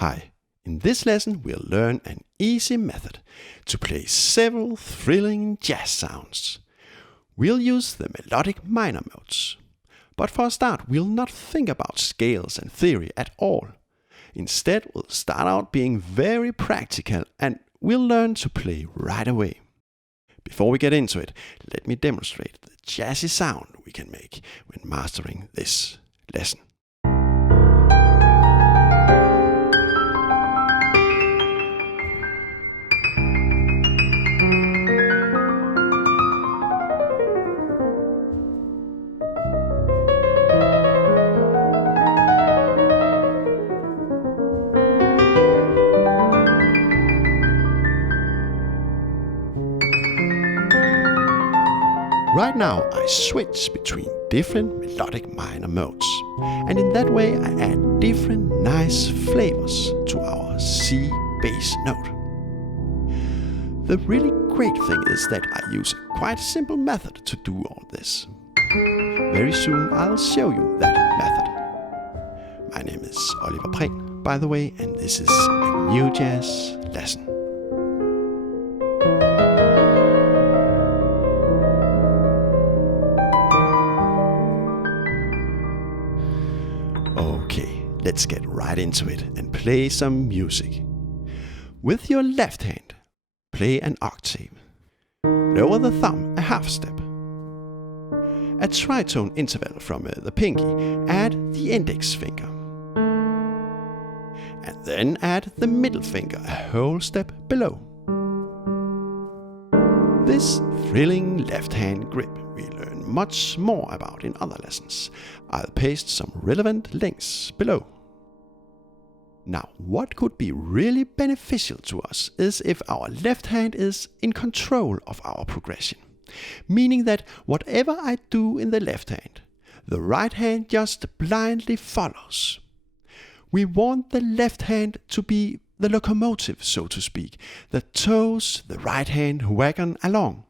Hi, in this lesson we'll learn an easy method to play several thrilling jazz sounds. We'll use the melodic minor modes. But for a start, we'll not think about scales and theory at all. Instead, we'll start out being very practical and we'll learn to play right away. Before we get into it, let me demonstrate the jazzy sound we can make when mastering this lesson. Right now I switch between different melodic minor modes, and in that way I add different nice flavors to our C bass note. The really great thing is that I use a quite simple method to do all this. Very soon I'll show you that method. My name is Oliver Prehn, by the way, and this is a new jazz lesson. Okay, let's get right into it and play some music. With your left hand, play an octave. Lower the thumb a half step. A tritone interval from the pinky, add the index finger. And then add the middle finger a whole step below. This thrilling left hand grip we learn much more about in other lessons. I'll paste some relevant links below. Now, what could be really beneficial to us is if our left hand is in control of our progression. Meaning that whatever I do in the left hand, the right hand just blindly follows. We want the left hand to be the locomotive, so to speak, that tows the right hand wagon along.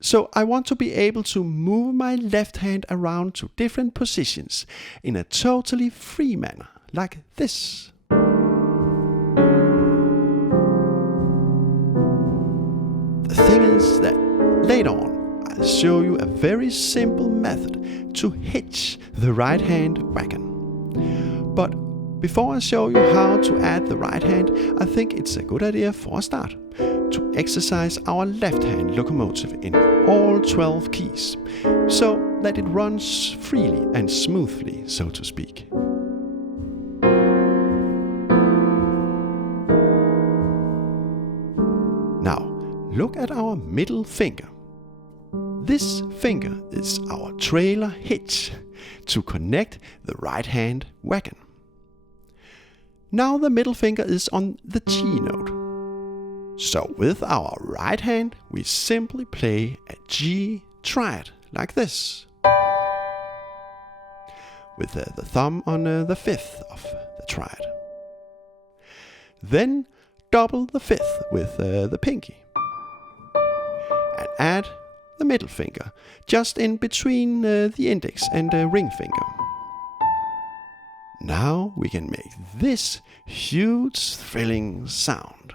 So I want to be able to move my left hand around to different positions in a totally free manner, like this. The thing is that later on I'll show you a very simple method to hitch the right hand wagon. But before I show you how to add the right hand, I think it's a good idea for a start to exercise our left hand locomotive in all 12 keys, so that it runs freely and smoothly, so to speak. Now, look at our middle finger. This finger is our trailer hitch to connect the right hand wagon. Now the middle finger is on the G note. So with our right hand, we simply play a G triad like this. With the thumb on the fifth of the triad. Then double the fifth with the pinky. And add the middle finger, just in between the index and the ring finger. Now we can make this huge thrilling sound.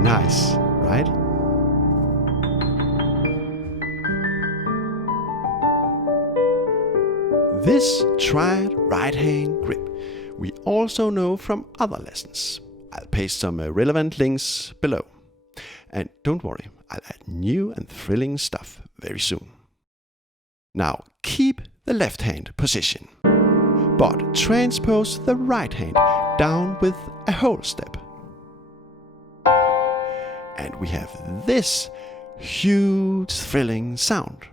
Nice, right? This triad right hand grip we also know from other lessons. I'll paste some relevant links below. And don't worry, I'll add new and thrilling stuff very soon. Now keep the left hand position, but transpose the right hand down with a whole step. And we have this huge thrilling sound.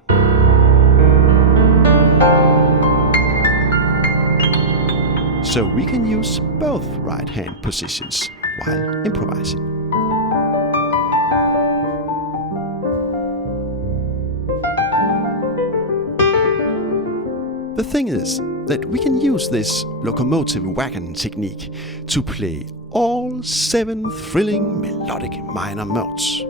So we can use both right hand positions while improvising. The thing is that we can use this locomotive wagon technique to play all 7 thrilling melodic minor modes.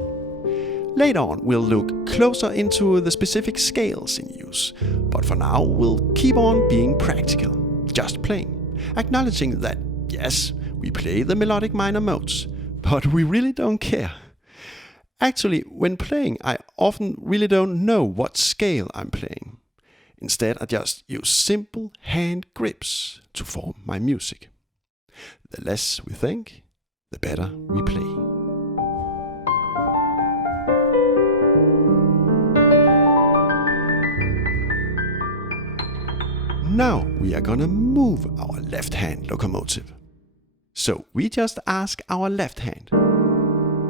Later on we'll look closer into the specific scales in use, but for now we'll keep on being practical. just playing, acknowledging that, yes, we play the melodic minor modes, but we really don't care. Actually, when playing, I often really don't know what scale I'm playing. Instead, I just use simple hand grips to form my music. The less we think, the better we play. Now we are gonna move our left hand locomotive. So we just ask our left hand,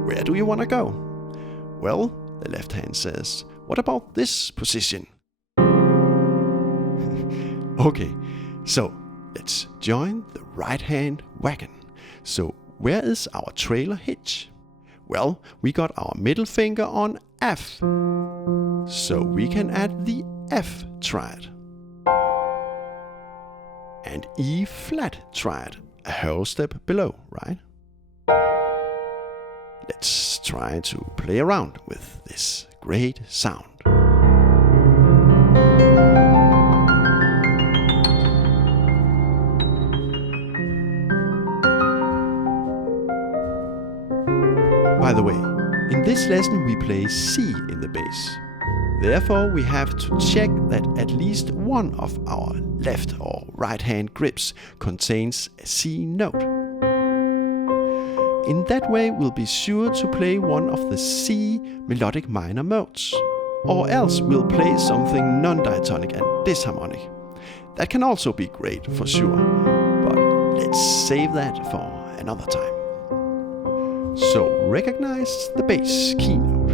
where do you want to go? Well, the left hand says, what about this position? Okay, so let's join the right hand wagon. So where is our trailer hitch? Well, we got our middle finger on F, so we can add the F triad. And E flat triad, a whole step below, right? Let's try to play around with this great sound. By the way, in this lesson we play C in the bass. Therefore, we have to check that at least one of our left or right hand grips contains a C note. In that way, we'll be sure to play one of the C melodic minor modes, or else we'll play something non-diatonic and disharmonic. That can also be great for sure, but let's save that for another time. So recognize the bass key note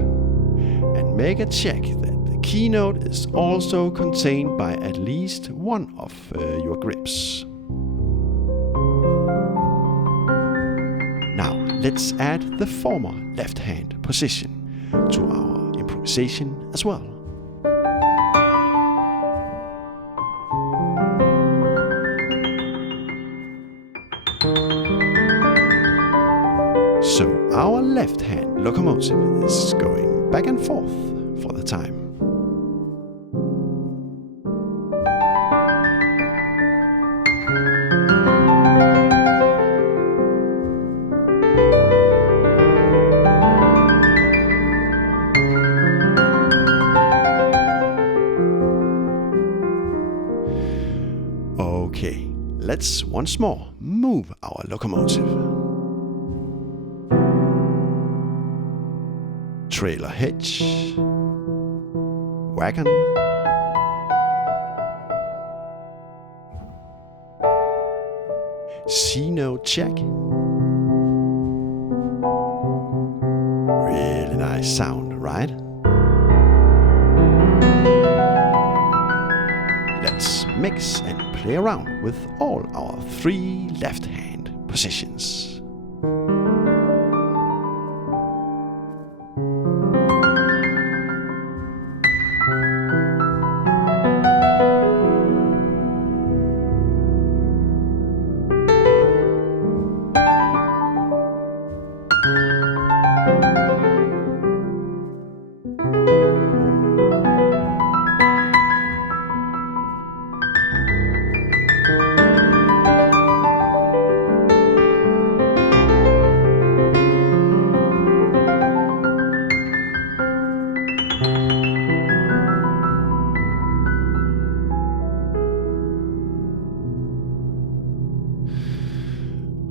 and make a check that the key note is also contained by at least one of your grips. Now let's add the former left hand position to our improvisation as well. So our left hand locomotive is going back and forth for the time. Okay, let's once more move our locomotive. Trailer hitch, wagon, C note check. Really nice sound, right? Let's mix and play around with all our 3 left hand positions.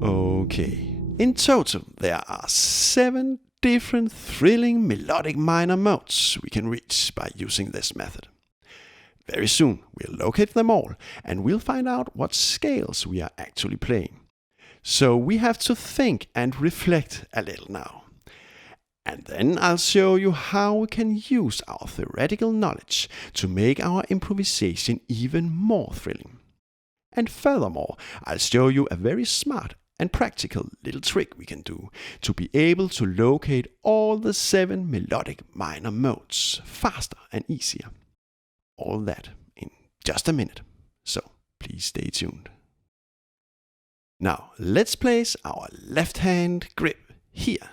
Okay, in total there are 7 different thrilling melodic minor modes we can reach by using this method. Very soon we'll locate them all and we'll find out what scales we are actually playing. So we have to think and reflect a little now. And then I'll show you how we can use our theoretical knowledge to make our improvisation even more thrilling. And furthermore, I'll show you a very smart and practical little trick we can do to be able to locate all the 7 melodic minor modes faster and easier. All that in just a minute, so please stay tuned. Now let's place our left hand grip here.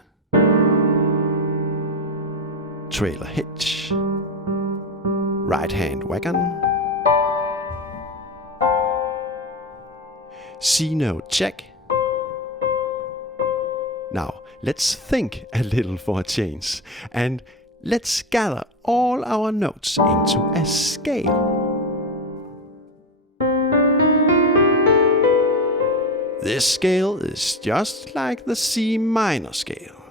Trailer hitch, right hand wagon, C note check. Now let's think a little for a change, and let's gather all our notes into a scale. This scale is just like the C minor scale,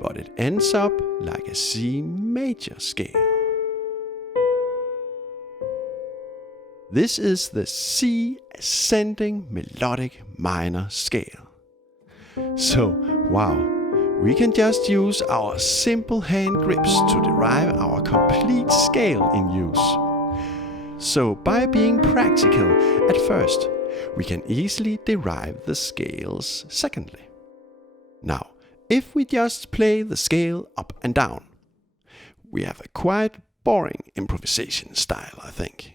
but it ends up like a C major scale. This is the C ascending melodic minor scale. So, wow, we can just use our simple hand grips to derive our complete scale in use. So, by being practical at first, we can easily derive the scales secondly. Now, if we just play the scale up and down, we have a quite boring improvisation style, I think.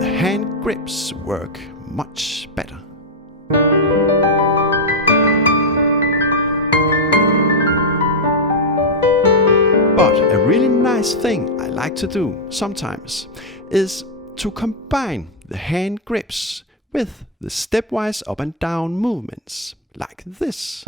The hand grips work much better. But a really nice thing I like to do sometimes is to combine the hand grips with the stepwise up and down movements, like this.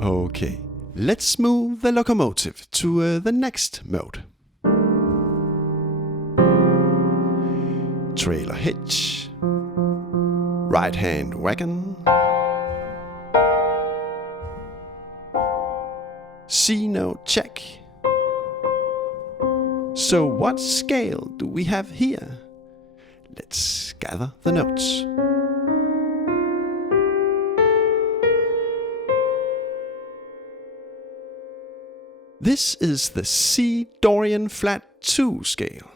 Okay, let's move the locomotive to the next mode. Trailer hitch, right hand wagon, C note check. So what scale do we have here? Let's gather the notes. This is the C Dorian flat 2 scale.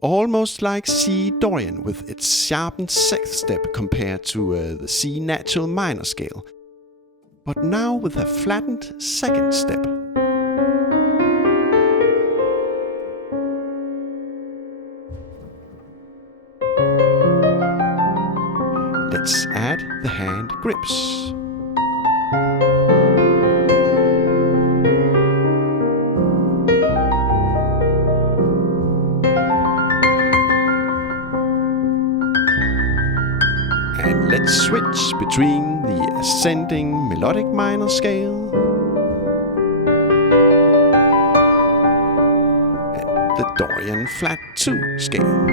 Almost like C Dorian with its sharpened 6th step compared to the C natural minor scale, but now with a flattened 2nd step. Let's add the hand grips. And let's switch between the ascending melodic minor scale and the Dorian flat 2 scale.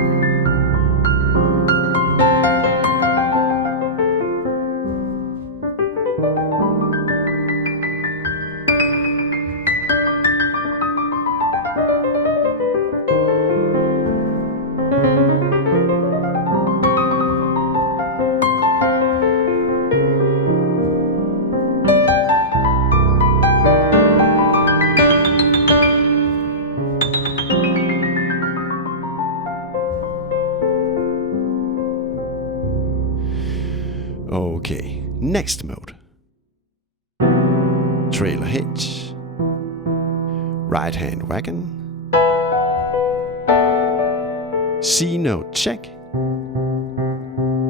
Okay, next mode. Trailer hitch, right hand wagon, C note check,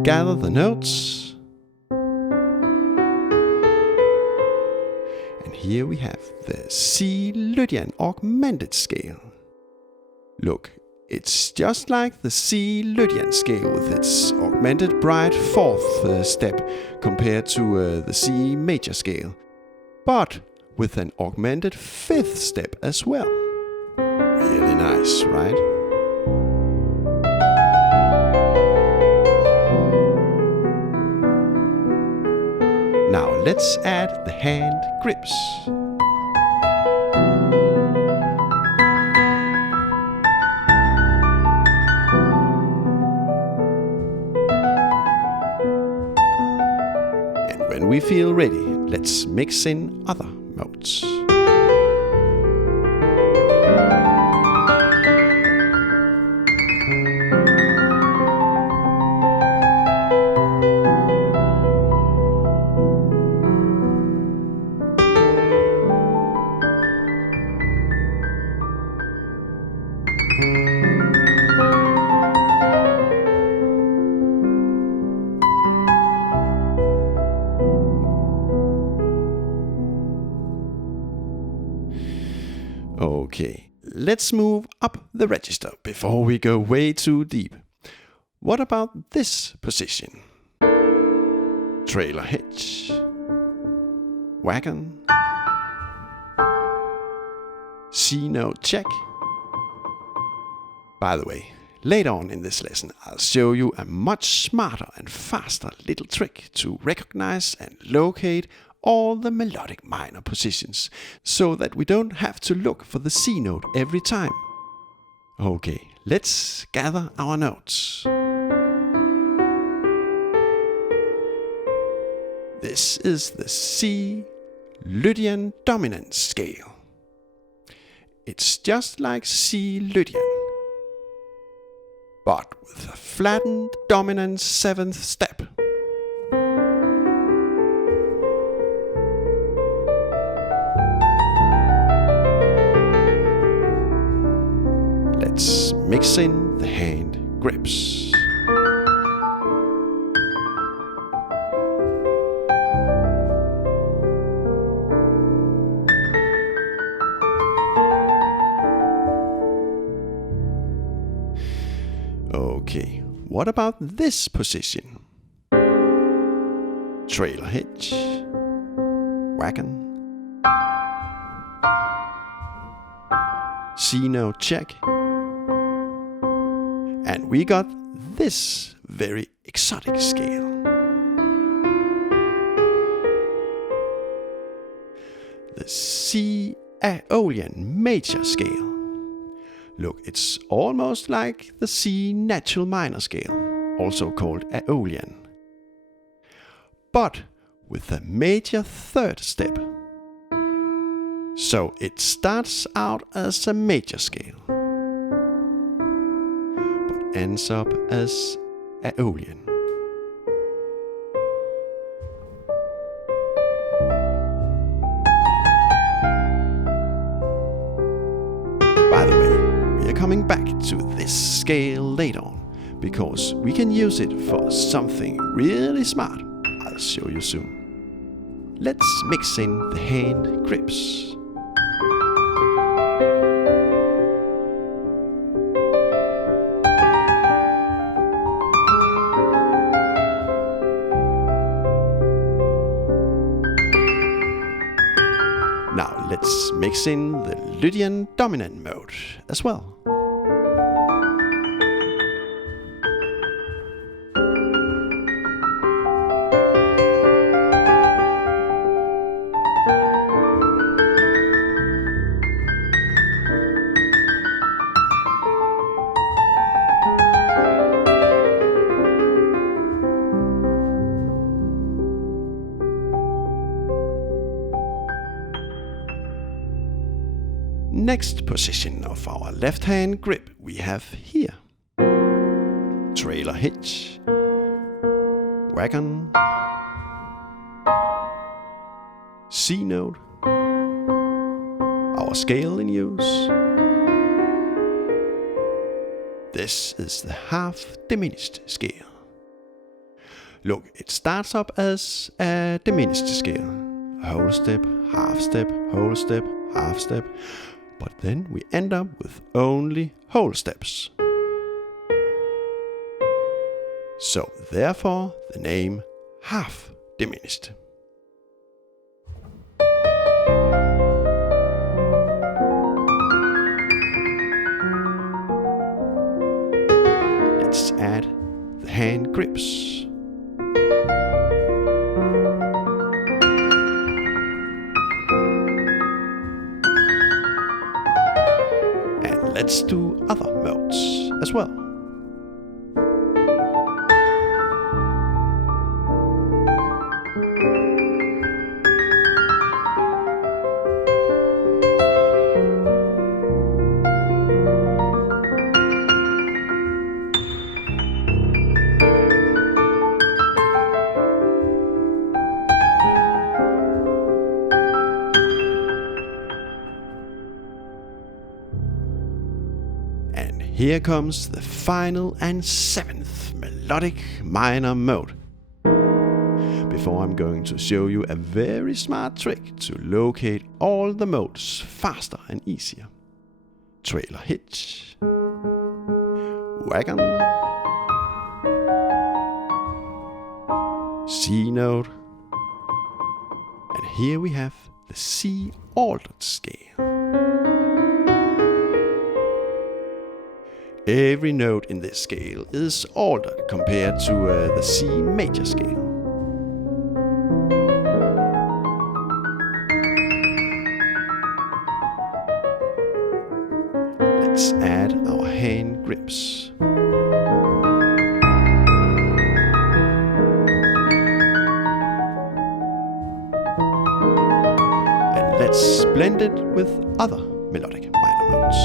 gather the notes, and here we have the C Lydian augmented scale. Look, it's just like the C Lydian scale with its augmented bright 4th step compared to the C major scale, but with an augmented 5th step as well. Really nice, right? Now let's add the hand grips. When we feel ready, let's mix in other modes. let's move up the register before we go way too deep. What about this position? Trailer hitch, wagon, C note check. By the way, later on in this lesson I'll show you a much smarter and faster little trick to recognize and locate all the melodic minor positions, so that we don't have to look for the C note every time. Okay, let's gather our notes. This is the C Lydian dominant scale. It's just like C Lydian, but with a flattened dominant 7th step. Let's mix in the hand grips. Okay, what about this position? Trailer hitch, wagon, C note check, and we got this very exotic scale. The C Aeolian major scale. Look, it's almost like the C natural minor scale, also called Aeolian, but with a major 3rd step. So it starts out as a major scale, but ends up as Aeolian. By the way, we are coming back to this scale later on, because we can use it for something really smart. I'll show you soon. Let's mix in the hand grips. Now let's mix in the Lydian dominant mode as well. Next position of our left hand grip we have here. Trailer hitch, wagon, C note, our scale in use. This is the half diminished scale. Look, it starts up as a diminished scale. A whole step, half step, whole step, half step. But then we end up with only whole steps. So therefore the name half diminished. Let's add the hand grips. Let's do other modes as well. Here comes the final and 7th melodic minor mode. Before I'm going to show you a very smart trick to locate all the modes faster and easier. trailer hitch, wagon, C note, and here we have the C altered scale. Every note in this scale is altered compared to the C major scale. Let's add our hand grips. And let's blend it with other melodic minor modes.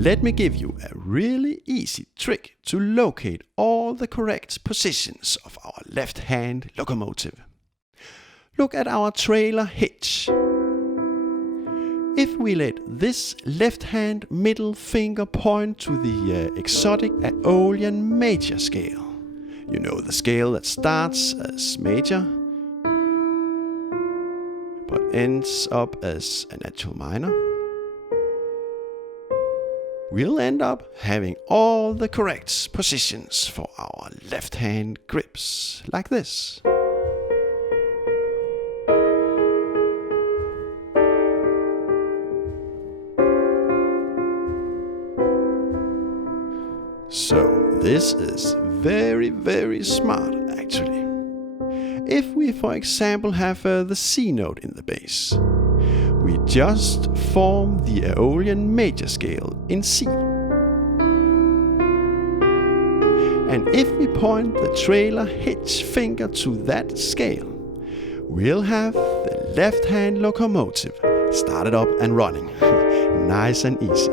Let me give you a really easy trick to locate all the correct positions of our left-hand locomotive. Look at our trailer hitch. If we let this left-hand middle finger point to the exotic Aeolian major scale, you know, the scale that starts as major but ends up as a natural minor, we'll end up having all the correct positions for our left-hand grips, like this. So this is very, very smart actually. If we, for example, have the C note in the bass, we just form the Aeolian major scale in C. And if we point the trailer hitch finger to that scale, we'll have the left-hand locomotive started up and running. Nice and easy.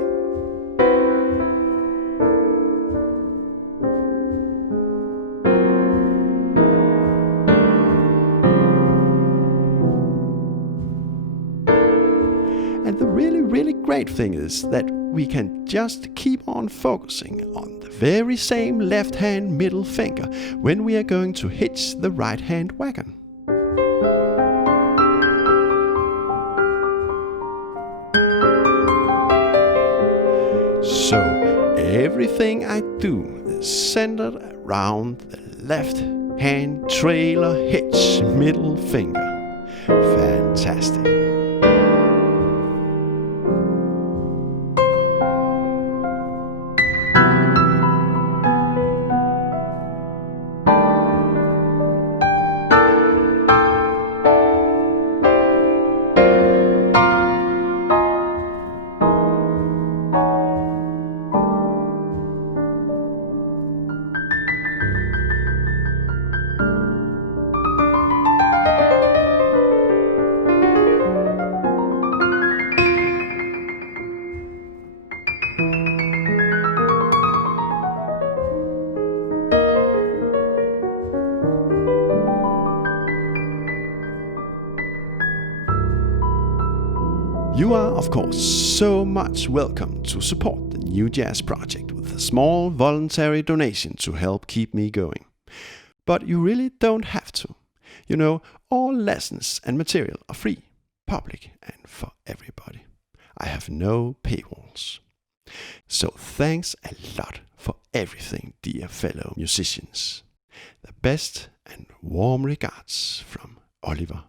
And the really great thing is that we can just keep on focusing on the very same left-hand middle finger when we are going to hitch the right-hand wagon. So everything I do is centered around the left-hand trailer hitch middle finger. Fantastic. You are, of course, so much welcome to support the New Jazz Project with a small voluntary donation to help keep me going. But you really don't have to. You know, all lessons and material are free, public, and for everybody. I have no paywalls. So thanks a lot for everything, dear fellow musicians. The best and warm regards from Oliver